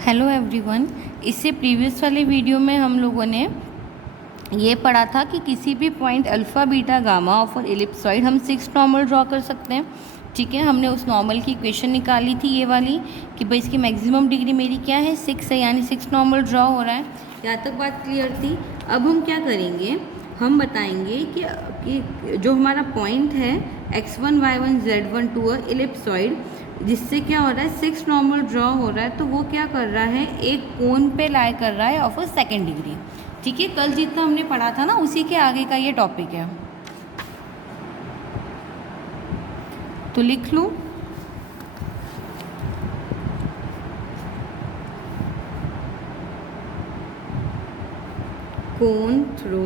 Hello everyone. इससे previous वाले video में हम लोगों ने ये पढ़ा था कि किसी भी point alpha beta gamma of an ellipsoid हम 6 नॉर्मल ड्रॉ कर सकते हैं। ठीक है, हमने उस नॉर्मल की इक्वेशन निकाली थी ये वाली कि भाई इसकी मैक्सिमम डिग्री मेरी क्या है 6 है, यानी 6 नॉर्मल ड्रॉ हो रहा है। यहाँ तक बात क्लियर थी। अब हम क्या करेंगे, हम बताएंगे कि जो हमारा पॉइंट है x1 y1 z1 to a ellipsoid, जिससे क्या हो रहा है 6 नॉर्मल ड्रॉ हो रहा है, तो वो क्या कर रहा है, एक कोन पे लाई कर रहा है ऑफ अ सेकेंड डिग्री। ठीक है, कल जितना हमने पढ़ा था ना उसी के आगे का ये टॉपिक है, तो लिख लो। कोन थ्रू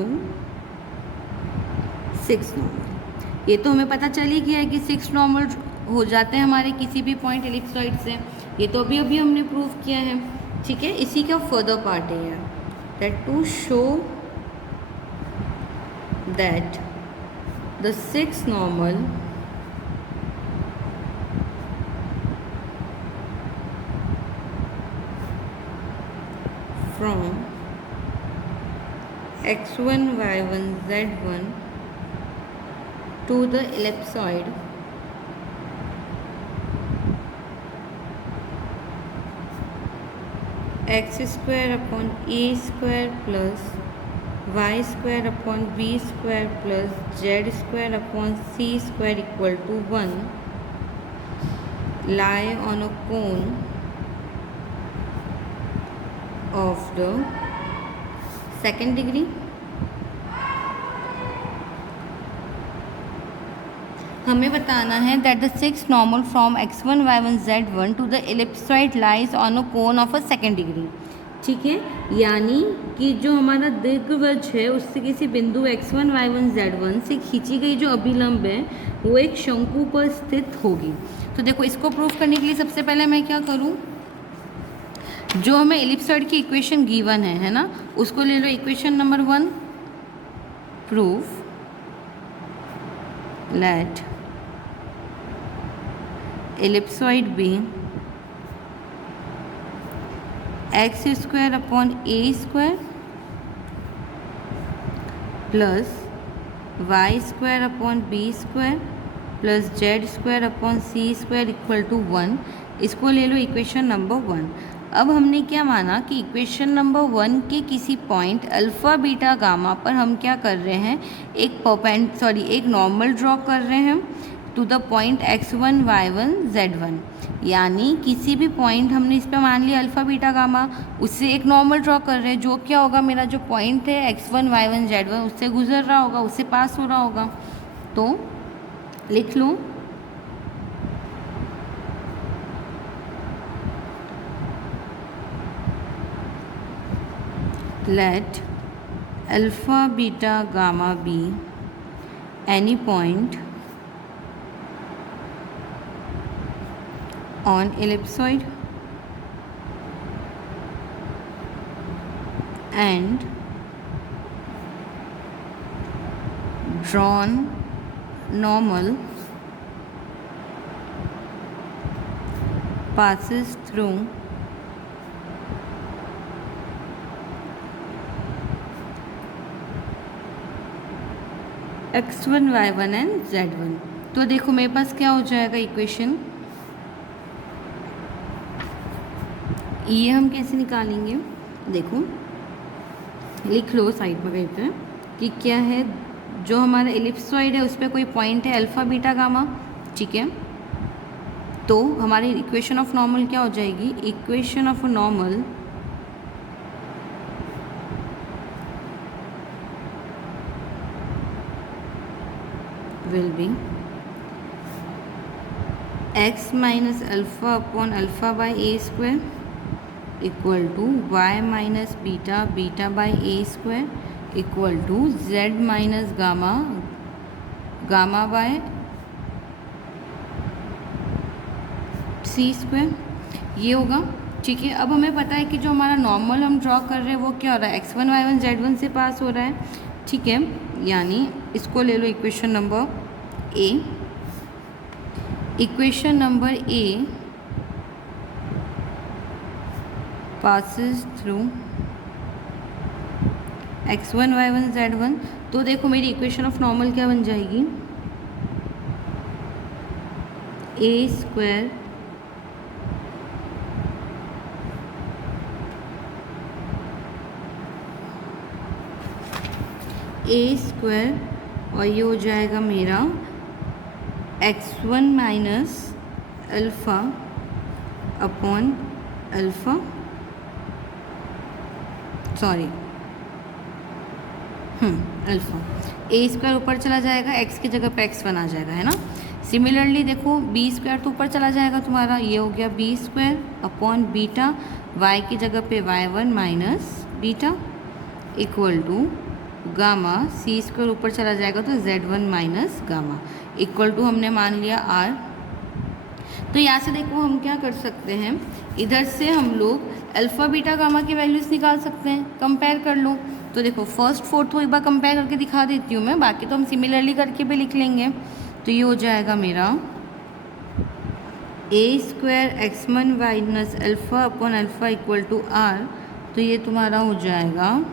6 नॉर्मल, ये तो हमें पता चल ही गया है कि 6 नॉर्मल हो जाते हैं हमारे किसी भी पॉइंट एलिप्सॉइड से। ये तो अभी अभी हमने प्रूव किया है। ठीक है, इसी का फर्दर पार्ट है यार, that to show that the 6 normal from x1 y1 z1 to the ellipsoid x square upon a square plus y square upon b square plus z square upon c square equal to 1 lie on a cone of the second degree। हमें बताना है that the 6 normal from x1 y1 z1 to the ellipsoid lies on a cone of a second degree. ठीक है, यानी कि जो हमारा दीर्घवृत्त है उससे किसी बिंदु x1 y1 z1 से खींची गई जो अभिलंब है वो एक शंकु पर स्थित होगी। तो देखो, इसको प्रूफ करने के लिए सबसे पहले मैं क्या करूँ, जो हमें एलिप्सॉइड की इक्वेशन गिवन है ना, उसको ले लो। Equation number 1, proof let ellipsoid be x square upon a square plus y square upon b square plus z square upon c square equal to 1। इसको ले लो इक्वेशन नंबर 1। अब हमने क्या माना कि इक्वेशन नंबर 1 के किसी पॉइंट अल्फ़ा बीटा गामा पर हम क्या कर रहे हैं, एक नॉर्मल ड्रॉ कर रहे हैं to the point x1 y1 z1, यानी किसी भी पॉइंट हमने इस पर मान लिया अल्फ़ा बीटा गामा, उससे एक नॉर्मल ड्रॉ कर रहे हैं जो क्या होगा, मेरा जो पॉइंट है x1 y1 z1 उससे गुजर रहा होगा, उससे पास हो रहा होगा। तो लिख लो let alpha beta gamma be any point on ellipsoid and drawn normal passes through x1 y1 and z1। तो देखो मेरे पास क्या हो जाएगा इक्वेशन, ये हम कैसे निकालेंगे, देखो लिख लो साइड में कहीं पे कि क्या है, जो हमारा एलिप्सॉइड है उस पर कोई पॉइंट है अल्फ़ा बीटा गामा। ठीक है, तो हमारी इक्वेशन ऑफ नॉर्मल क्या हो जाएगी, equation of normal will be x minus alpha upon alpha by a square equal to y minus beta beta by a square equal to z minus gamma gamma by C square, ये होगा। ठीक है, अब हमें पता है कि जो हमारा नॉर्मल हम ड्रॉ कर रहे हैं वो क्या हो रहा है, x1 y1 z1 से पास हो रहा है। ठीक है, यानी इसको ले लो equation number A. Equation number A passes through x1 y1 z1। तो देखो मेरी इक्वेशन ऑफ नॉर्मल क्या बन जाएगी, ए स्क्वायर और ये हो जाएगा मेरा x1 minus alpha upon alpha, sorry alpha. A square ऊपर चला जाएगा, x की जगह पे x1 आ जाएगा, है ना। सिमिलरली देखो बी स्क्वायर तो ऊपर चला जाएगा तुम्हारा, ये हो गया B square upon beta, y की जगह पे y1 minus beta equal to gamma, c square ऊपर चला जाएगा तो z1 minus gamma equal to हमने मान लिया r। तो यहाँ से देखो हम क्या कर सकते हैं, इधर से हम लोग अल्फ़ा बीटा गामा की वैल्यूज़ निकाल सकते हैं, कंपेयर कर लो। तो देखो फर्स्ट फोर्थ को एक बार कंपेयर करके दिखा देती हूँ मैं, बाकी तो हम सिमिलरली करके भी लिख लेंगे। तो ये हो जाएगा मेरा A square x1 minus alpha upon alpha equal to r। तो ये तुम्हारा हो जाएगा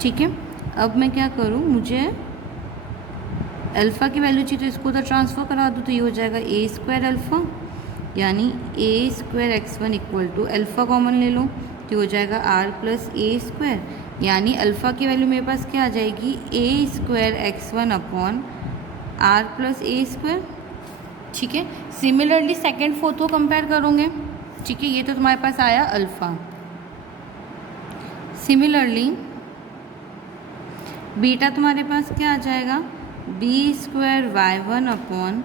ठीक है। अब मैं क्या करूँ, मुझे अल्फ़ा की वैल्यू चाहिए तो इसको उधर ट्रांसफ़र करा दूँ। तो ये हो जाएगा ए स्क्वायर अल्फ़ा, यानी A square x1 equal to alpha common ले लो तो ये हो जाएगा r प्लस ए स्क्वायर, यानी अल्फ़ा की वैल्यू मेरे पास क्या आ जाएगी, A square x1 upon r plus A square. ठीक है। सिमिलरली सेकेंड फोर्थ को कंपेयर करोगे, ठीक है। ये तो तुम्हारे पास आया अल्फ़ा। सिमिलरली बीटा तुम्हारे पास क्या आ जाएगा, B square y1 upon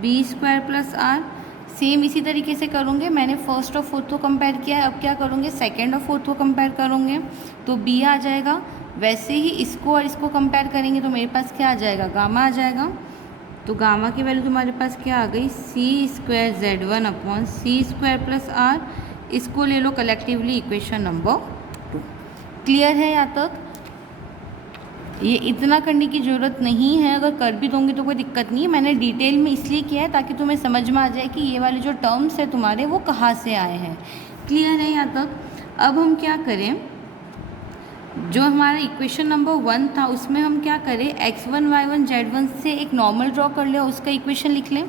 B square plus R. Same इसी तरीके से करोगे, मैंने फर्स्ट और फोर्थ को कंपेयर किया है, अब क्या करोगे सेकंड और फोर्थ को कंपेयर करोगे तो बी आ जाएगा। वैसे ही इसको और इसको कंपेयर करेंगे तो मेरे पास क्या आ जाएगा, गामा आ जाएगा। तो गामा की वैल्यू तुम्हारे पास क्या आ गई, C square z1 upon C square plus R. इसको ले लो कलेक्टिवली इक्वेशन नंबर 2। क्लियर है यहाँ तक। ये इतना करने की ज़रूरत नहीं है, अगर कर भी दोगे तो कोई दिक्कत नहीं है। मैंने डिटेल में इसलिए किया है ताकि तुम्हें समझ में आ जाए कि ये वाले जो टर्म्स है तुम्हारे वो कहाँ से आए हैं। क्लियर है यहाँ तक। अब हम क्या करें, जो हमारा इक्वेशन नंबर 1 था उसमें हम क्या करें, x1 y1 z1 से एक नॉर्मल ड्रॉ कर ले, उसका इक्वेशन लिख लें।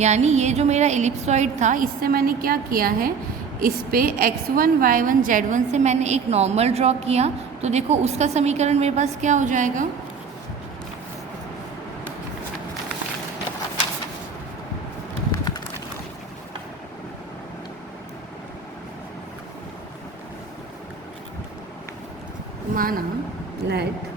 यानी ये जो मेरा एलिप्सॉइड था इससे मैंने क्या किया है, इस पे x1 y1 z1 से मैंने एक नॉर्मल ड्रॉ किया। तो देखो उसका समीकरण मेरे पास क्या हो जाएगा, माना late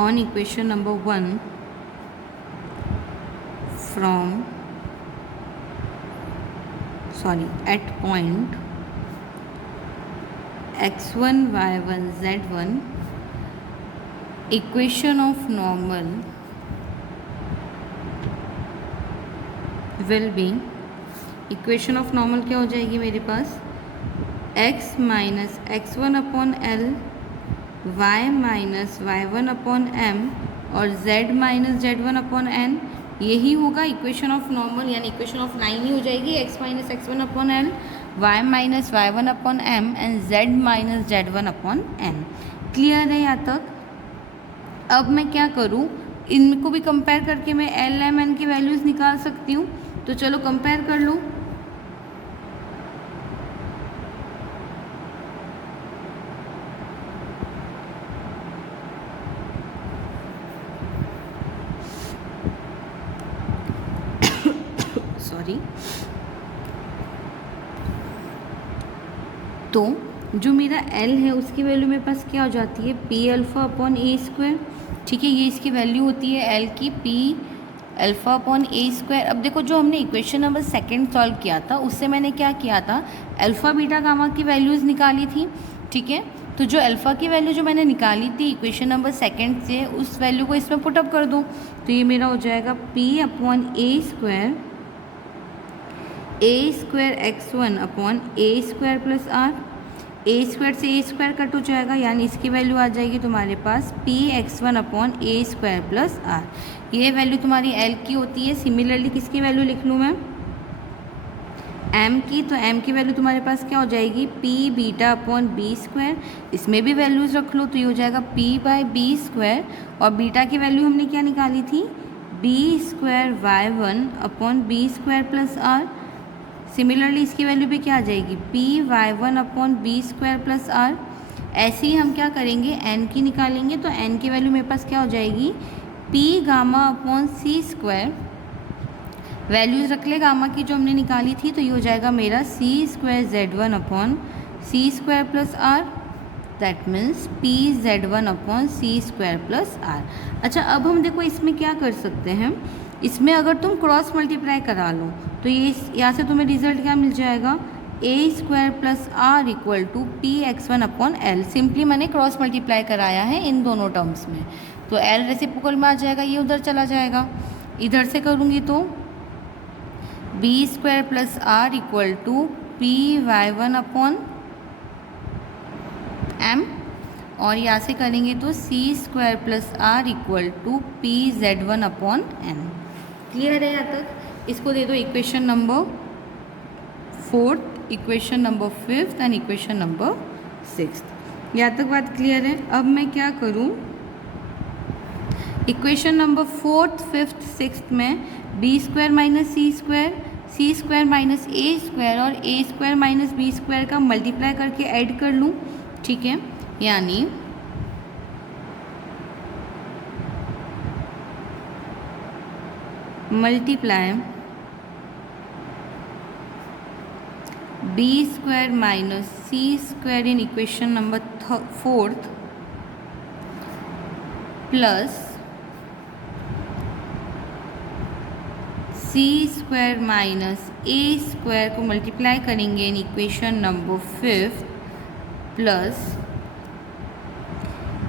on equation number 1 at point x1 y1 z1 equation of normal will be, equation of normal क्या हो जाएगी मेरे पास, x minus x1 upon l, y minus y1 upon m और z minus z1 upon n। यही होगा equation of normal, यानी equation of 9 ही हो जाएगी, x minus x1 upon l, y minus y1 upon m and z minus z1 upon n। Clear है यहाँ तक। अब मैं क्या करूँ, इनको भी कंपेयर करके मैं l m n की वैल्यूज़ निकाल सकती हूँ। तो चलो कंपेयर कर लो। सॉरी। तो जो मेरा l है उसकी वैल्यू मेरे पास क्या हो जाती है, p alpha upon A square. ठीक है, ये इसकी वैल्यू होती है l की p alpha upon A square. अब देखो जो हमने इक्वेशन नंबर सेकंड सॉल्व किया था उससे मैंने क्या किया था, अल्फ़ा बीटा गामा की वैल्यूज़ निकाली थी। ठीक है, तो जो अल्फ़ा की वैल्यू जो मैंने निकाली थी इक्वेशन नंबर सेकंड से, उस वैल्यू को इसमें पुटअप कर दो। तो ये मेरा हो जाएगा p upon A square A square X one upon A square plus R. A square से ए स्क्वायर कट हो जाएगा, यानी इसकी वैल्यू आ जाएगी तुम्हारे पास P X one upon A square plus R. ये वैल्यू तुम्हारी एल की होती है। सिमिलरली किसकी वैल्यू लिख लूँ मैं, एम की, तो एम की वैल्यू तुम्हारे पास क्या हो जाएगी, P beta upon B square. इसमें भी वैल्यूज़ रख लो तो ये हो जाएगा पी बाई बी स्क्वायर, और बीटा की वैल्यू हमने क्या निकाली थी, B square Y one upon B square plus R. Similarly इसकी वैल्यू भी क्या आ जाएगी, P Y one upon B square plus R. ऐसे ही हम क्या करेंगे, एन की निकालेंगे, तो एन की वैल्यू मेरे पास क्या हो जाएगी, P gamma upon C square. Values रख ले गामा की जो हमने निकाली थी, तो ये हो जाएगा मेरा C square Z one upon C square plus R. That means P Z one upon C square plus R. अच्छा, अब हम देखो इसमें क्या कर सकते हैं, इसमें अगर तुम क्रॉस मल्टीप्लाई करा लो तो ये यहाँ से तुम्हें रिजल्ट क्या मिल जाएगा, A square plus R equal to P X one upon L. Simply मैंने क्रॉस मल्टीप्लाई कराया है इन दोनों टर्म्स में, तो एल रेसिप्रोकल में आ जाएगा, ये उधर चला जाएगा। इधर से करूँगी तो B square plus R equal to P Y one upon M, और यहाँ से करेंगे तो C square plus R equal to P Z one upon N. Clear है यहाँ तक? इसको दे दो equation number 4th, equation number 5th and equation number 6th। यहाँ तक बात क्लियर है? अब मैं क्या करूँ, equation number 4th, 5th, 6th में B square minus C square minus A square और A square minus B square का मल्टीप्लाई करके ऐड कर लूँ, ठीक है। यानी multiply B square minus C square in equation number 4th plus C square minus A square को multiply करेंगे in equation number 5th plus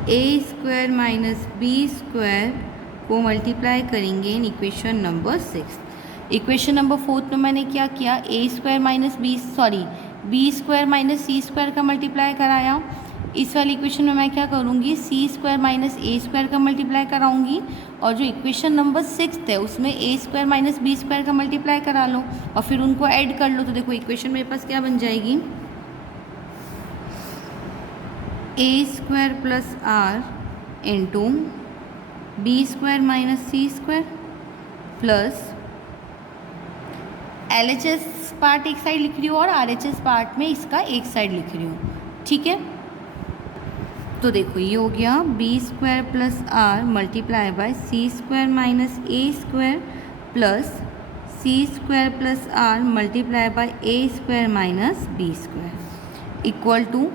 A square minus B square को मल्टीप्लाई करेंगे in equation number 6th। Equation number 4th में मैंने क्या किया, B square minus C square का multiply कराया। इस वाली इक्वेशन में मैं क्या करूँगी, सी स्क्वायर माइनस ए स्क्वायर का मल्टीप्लाई कराऊंगी, और जो इक्वेशन नंबर 6th है उसमें ए स्क्वायर माइनस बी स्क्वायर का मल्टीप्लाई करा लो और फिर उनको ऐड कर लो। तो देखो इक्वेशन मेरे पास क्या बन जाएगी, A square plus R into B square minus C square plus LHS part एक साइड लिख रही हूँ और RHS पार्ट में इसका एक साइड लिख रही हूँ, ठीक है। तो देखो ये हो गया B square plus R multiply by C square minus A square plus C square plus R multiply by A square minus B square equal to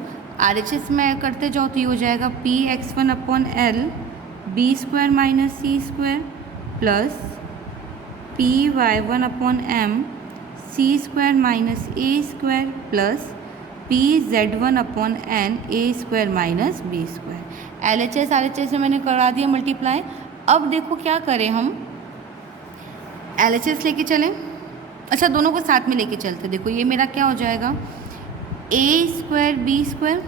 RHS में करते जाओ तो ये हो जाएगा P X one upon L B square minus C square plus P Y one upon M C square minus A square plus P Z one upon N A square minus B square. LHS RHS में मैंने करा दिया multiply. अब देखो क्या करें हम, LHS लेके चलें, अच्छा दोनों को साथ में लेके चलते। देखो ये मेरा क्या हो जाएगा, A square B square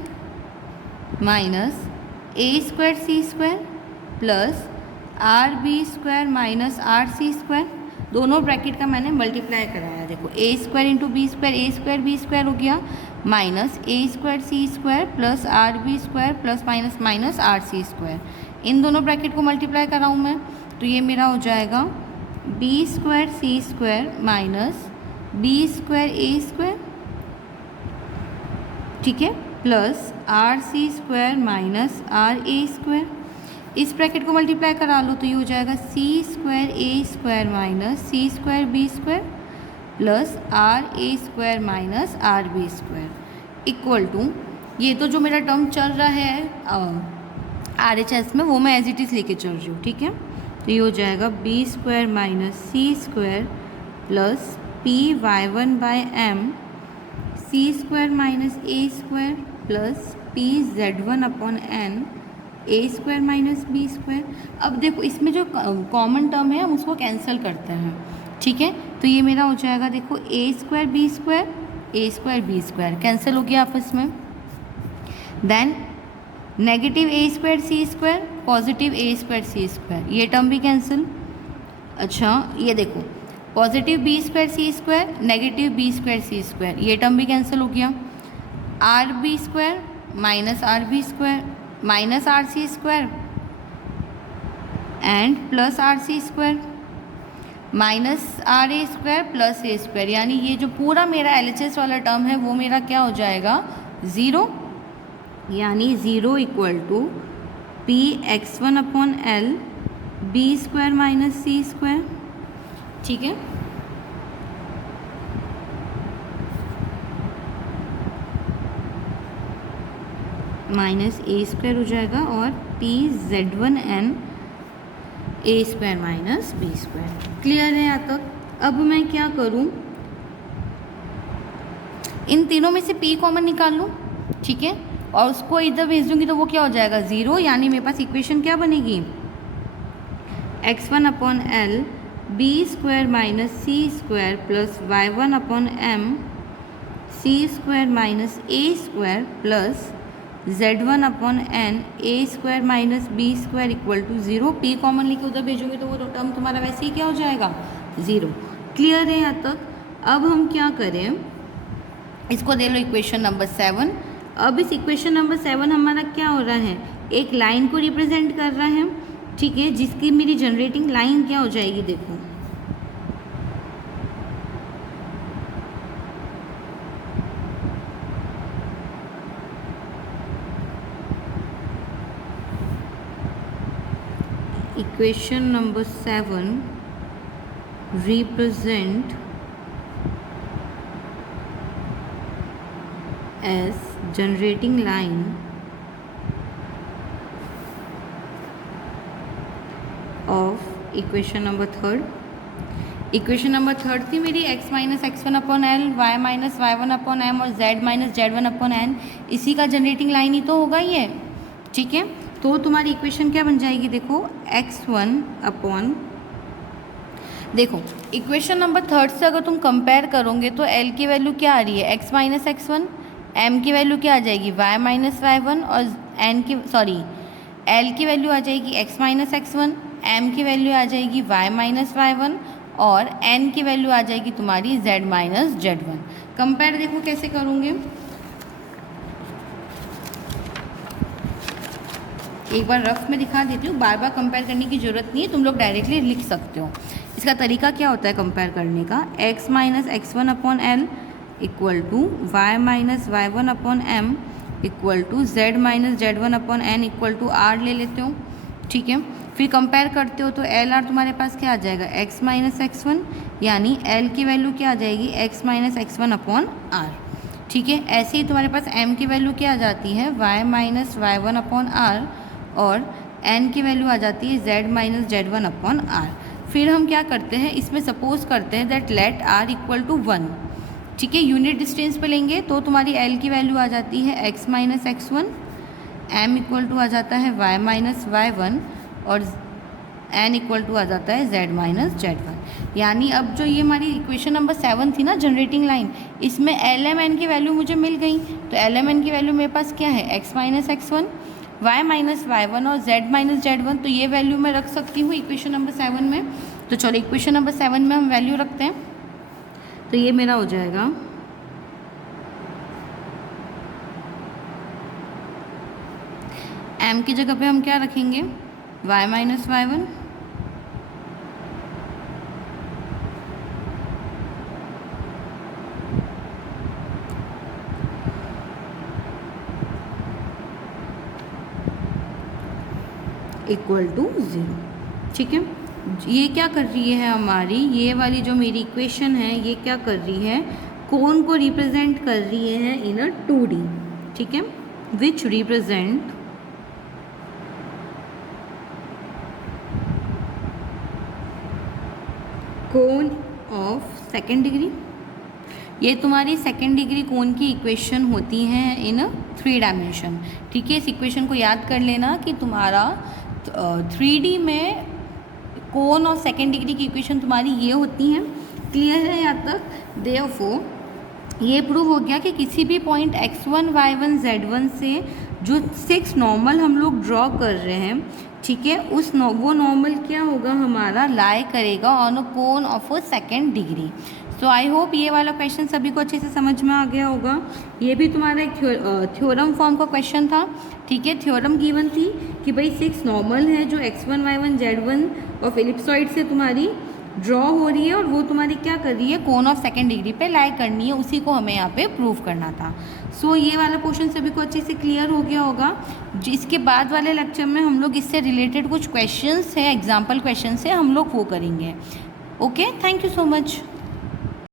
minus A square C square plus R B square minus R C square. दोनों ब्रैकेट का मैंने मल्टीप्लाई कराया। देखो A square into B square, A square B square हो गया minus A square C square plus R B square plus minus minus R C square. इन दोनों bracket को मल्टीप्लाई कराऊँ मैं तो ये मेरा हो जाएगा B square C square minus B square A square, ठीक है, plus R C square minus R A square. इस ब्रैकेट को मल्टीप्लाई करा लो तो ये हो जाएगा C square A square minus C square B square plus R A square minus R B square equal to, ये तो जो मेरा टर्म चल रहा है RHS में वो मैं एज इट इज़ लेके चल रही हूँ, ठीक है। तो ये हो जाएगा B square minus C square plus P Y one by M C square minus A square plus P Z one upon N A square minus B square. अब देखो इसमें जो कॉमन टर्म है हम उसको कैंसिल करते हैं, ठीक है। तो ये मेरा हो जाएगा देखो A square B square cancel हो गया आपस में। Then negative A square C square positive A square C square, ये टर्म भी कैंसिल। अच्छा ये देखो positive B square C square negative B square C square, ये टर्म भी कैंसिल हो गया। R B square minus R B square minus R C square and plus R C square minus R A square plus A square, यानी ये जो पूरा मेरा LHS वाला टर्म है वो मेरा क्या हो जाएगा 0, यानी 0 equal to P x1 upon L B square minus C square. ठीक है, माइनस ए स्क्वायर हो जाएगा और पी z1n A square minus B square. Clear है यहाँ तक? अब मैं क्या करूँ, इन तीनों में से p कॉमन निकाल लूँ। ठीक है, और उसको इधर भेज दूँगी तो वो क्या हो जाएगा 0, यानी मेरे पास इक्वेशन क्या बनेगी x1 upon L B square minus C square plus y1 upon M C square minus A square plus z1 upon N A square minus B square equal to 0। P common लेके उधर भेजोगे तो वो term तुम्हारा वैसे ही क्या हो जाएगा 0। क्लियर है यहाँ तक? अब हम क्या करें, इसको दे लो इक्वेशन नंबर 7। अब इस इक्वेशन नंबर 7 हमारा क्या हो रहा है, एक लाइन को रिप्रेजेंट कर रहा है। ठीक है, जिसकी मेरी जनरेटिंग लाइन क्या हो जाएगी, देखो equation number 7 represent as generating line of equation number 3rd। Equation number 3rd थी मेरी x minus x1 upon L y minus y1 upon M और z minus z1 upon N, इसी का जनरेटिंग लाइन ही तो होगा ये। ठीक है, तो तुम्हारी इक्वेशन क्या बन जाएगी, देखो x1 अपॉन, देखो इक्वेशन नंबर 3rd से अगर तुम कंपेयर करोगे तो l की वैल्यू क्या आ रही है x माइनस x1, m की वैल्यू क्या आ जाएगी y माइनस y1 और n की l की वैल्यू आ जाएगी x माइनस x1, m की वैल्यू आ जाएगी y माइनस y1 और n की वैल्यू आ जाएगी तुम्हारी z माइनस z1। कंपेयर देखो कैसे करोगे, एक बार रफ में दिखा देती हूँ, बार बार कंपेयर करने की ज़रूरत नहीं है, तुम लोग डायरेक्टली लिख सकते हो। इसका तरीका क्या होता है कंपेयर करने का, x minus x1 upon L equal to y minus y1 upon M equal to z minus z1 upon N equal to r ले लेते हो। ठीक है, फिर कंपेयर करते हो तो एल आर तुम्हारे पास क्या आ जाएगा x माइनस x1, यानी l की वैल्यू क्या आ जाएगी x minus x1 upon r। ठीक है, ऐसे ही तुम्हारे पास m की वैल्यू क्या आ जाती है y minus y1 upon r और n की वैल्यू आ जाती है z minus z1 upon r। फिर हम क्या करते हैं, इसमें सपोज करते हैं that let r equal to 1। ठीक है, यूनिट डिस्टेंस पे लेंगे तो तुम्हारी l की वैल्यू आ जाती है x minus x1, m equal to आ जाता है y माइनस y1 और n इक्वल टू आ जाता है z माइनस z1। यानी अब जो ये हमारी इक्वेशन नंबर 7 थी ना जनरेटिंग लाइन, इसमें lmn की वैल्यू मुझे मिल गई। तो lmn की वैल्यू मेरे पास क्या है x minus x1 y minus y1 और z माइनस z1, तो ये वैल्यू मैं रख सकती हूँ इक्वेशन नंबर 7 में। तो चलो इक्वेशन नंबर 7 में हम वैल्यू रखते हैं, तो ये मेरा हो जाएगा m की जगह पे हम क्या रखेंगे y minus y1 equal to 0। ठीक है, ये क्या कर रही है हमारी, ये वाली जो मेरी इक्वेशन है ये क्या कर रही है, कोन को रिप्रेजेंट कर रही है इन अ 2D। ठीक है, which represent cone of second degree. ये तुम्हारी सेकेंड डिग्री कोन की इक्वेशन होती हैं इन 3 डायमेंशन। ठीक है, इस इक्वेशन को याद कर लेना कि तुम्हारा 3D में कोन और सेकेंड डिग्री की इक्वेशन तुम्हारी ये होती हैं। क्लियर है यहाँ तक? देयरफॉर ये प्रूव हो गया कि किसी भी पॉइंट x1, y1, z1 से जो 6 नॉर्मल हम लोग ड्रॉ कर रहे हैं, ठीक है, वो नॉर्मल क्या होगा हमारा, लाई करेगा on a cone of a second degree. So I hope ये वाला क्वेश्चन सभी को अच्छे से समझ में आ गया होगा। ये भी तुम्हारा एक थ्योरम फॉर्म का क्वेश्चन था, ठीक है। थ्योरम गिवन थी कि भाई 6 नॉर्मल है जो x1, y1, z1 of ellipsoid से तुम्हारी ड्रॉ हो रही है और वो तुम्हारी क्या कर रही है, कोन ऑफ सेकेंड डिग्री पे लाई करनी है, उसी को हमें यहाँ पे प्रूव करना था। सो ये वाला पोर्शन सभी को अच्छे से क्लियर हो गया होगा। इसके बाद वाले लेक्चर में हम लोग इससे रिलेटेड कुछ क्वेश्चंस है, एग्जाम्पल क्वेश्चन है, हम लोग वो करेंगे। Okay, thank you so much.